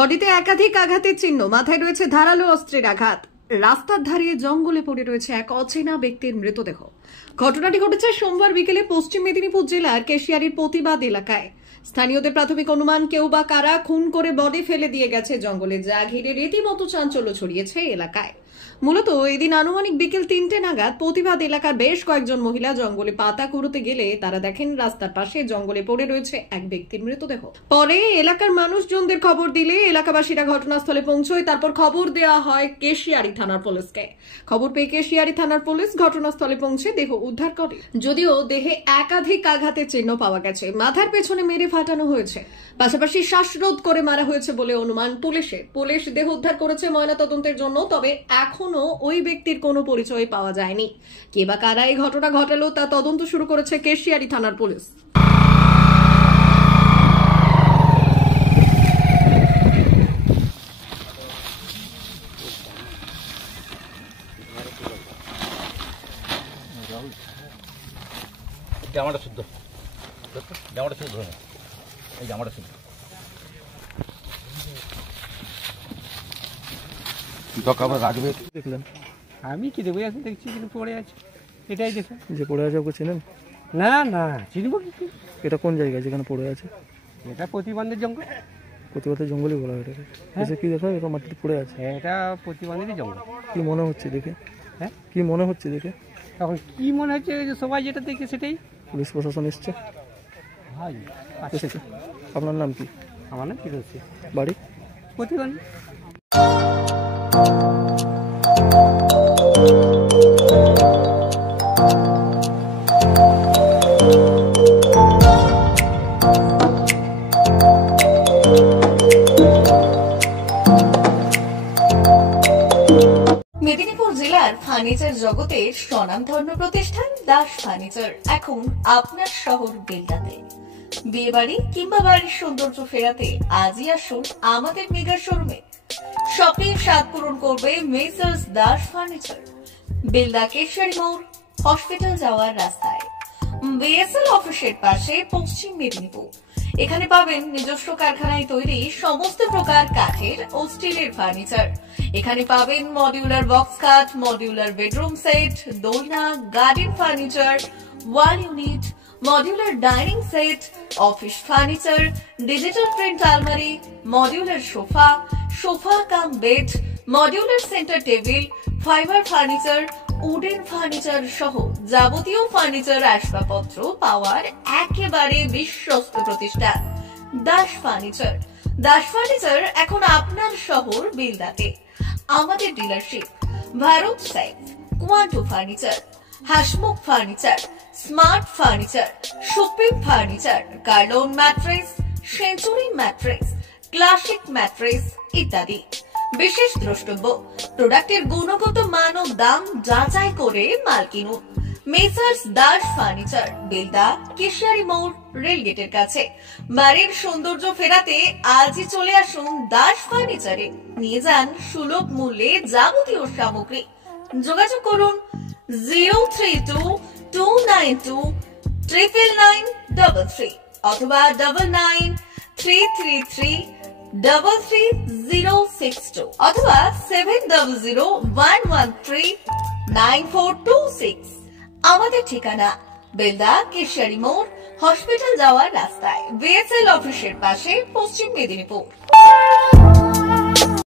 বডিতে একাধিক আঘাতের চিহ্ন, মাথায় রয়েছে ধারালো অস্ত্রের আঘাত। রাস্তার ধারে জঙ্গলে পড়ে রয়েছে এক অচেনা ব্যক্তির মৃতদেহ। ঘটনাটি ঘটেছে সোমবার বিকেলে পশ্চিম মেদিনীপুর জেলার কেশিয়ারির প্রতিবাদ এলাকায়। স্থানীয়দের প্রাথমিক অনুমান, কেউ বা কারা খুন করে বডি ফেলে দিয়ে গেছে জঙ্গলে, যা ঘিরে রীতিমতো চাঞ্চল্য ছড়িয়েছে এলাকায়। মূলত এদিন আনুমানিক বিকেল 3টে নাগাদ প্রতিবাদ এলাকার বেশ কয়েকজন মহিলা জঙ্গলে পাতা কুড়োতে গেলে তারা দেখেন রাস্তার পাশে জঙ্গলে পড়ে রয়েছে এক ব্যক্তির মৃতদেহ। পরে এলাকার মানুষজনদের খবর দিলে এলাকাবাসীরা ঘটনাস্থলে পৌঁছয়। তারপর খবর দেওয়া হয় কেশিয়ারি থানার পুলিশকে। খবর পেয়ে কেশিয়ারি থানার পুলিশ ঘটনাস্থলে পৌঁছে দেহ উদ্ধার করে। যদিও দেহে একাধিক আঘাতের চিহ্ন পাওয়া গেছে, মাথার পেছনে মেরে ফাটানো হয়েছে, পাশাপাশি শ্বাসরোধ করে মারা হয়েছে বলে অনুমান পুলিশের। পুলিশ দেহ উদ্ধার করেছে ময়নাতদন্তের জন্য। তবে এখনো ওই ব্যক্তির কোনো পরিচয় পাওয়া যায়নি। কে বা কারা এই ঘটনা ঘটালো তা তদন্ত শুরু করেছে কেশিয়ারি থানার পুলিশ। জামাটা শুদ্ধ, জামাটা শুদ্ধ, এই জামাটা শুদ্ধ। রাখবে দেখলেন? আমি কি দেবো, এখন দেখছি কিন্তু পড়ে আছে, এটাই দেখো। যে পড়ে আছে ওকে চেনেন? না না, চিনবো কি? এটা কোন জায়গায় যেখানে পড়ে আছে? এটা প্রতিবন্ধের জঙ্গল। প্রতিবাদের জঙ্গলই বলা হয় এটাকে। এসে কি দেখা এটা মাটিতে পড়ে আছে? এটা প্রতিবন্ধেরই জঙ্গল। কি মনে হচ্ছে দেখে? হ্যাঁ, কি মনে হচ্ছে দেখে? তখন কি মনে হচ্ছে যে সবাই যেটা দেখে সেটাই। পুলিশ প্রশাসন এসছে? ভাই এসেছে। আপনার নাম কি? আমার নাম ফিরোজ শেখ। বাড়ি? প্রতিবন্ধী। মেদিনীপুর জেলার ফার্নিচার জগতের স্বনামধন্য প্রতিষ্ঠান দাস ফার্নিচার এখন আপনার শহর বেলদাতে। বিয়ে বাড়ি কিংবা বাড়ির সৌন্দর্য ফেরাতে আজই আসুন আমাদের মেগা শোরুমে। শপিং স্বাদ পূরণ করবে মেসার্স দাস ফার্নিচার, বেলদা কেশিয়ারি মোড়, হসপিটাল যাওয়ার রাস্তায়, বিএসএল অফিসের পাশে, পশ্চিম মেদিনীপুর। এখানে পাবেন নিজস্ব কারখানায় তৈরি সমস্ত প্রকার কাঠের ও স্টিলের ফার্নিচার। এখানে পাবেন মডিউলার বক্স খাট, মডিউলার বেডরুম সেট, দোলনা, garden furniture, wall unit, modular dining set, office furniture, digital print আলমারি, modular sofa, sofa cum bed, modular centre table, fibre furniture, wooden furniture সহ যাবতীয় ফার্নিচার আসবাবপত্র পাওয়ার একেবারে বিশ্বস্ত প্রতিষ্ঠান দাস ফার্নিচার। দাস ফার্নিচার এখন আপনার শহর বেলদাতে। আমাদের dealership Bharat Saif, Quanto furniture, Hasmukh furniture, smart furniture, supreme furniture, Kurlon mattress, Century mattress, classic mattress ইত্যাদি। বিশেষ দ্রষ্টব্য, প্রোডাক্টের গুণগত মান ও দাম যাচাই করে মাল কিনুন। মেসার্স দাস ফার্নিচার, বেলদা কেশিয়ারি মোড়, রেলগেটের কাছে। বাড়ির সৌন্দর্য ফেরাতে আজই চলে আসুন দাস ফার্নিচারে। নিয়ে যান সুলভ মূল্যে যাবতীয় সামগ্রী। যোগাযোগ করুন 03229299933 অথবা 9933333062 অথবা 7001139426। আমাদের ঠিকানা বেলদা কেশিয়ারি মোড়, হসপিটাল যাওয়ার রাস্তায়, বিএসএল অফিসের পাশে, পশ্চিম মেদিনীপুর।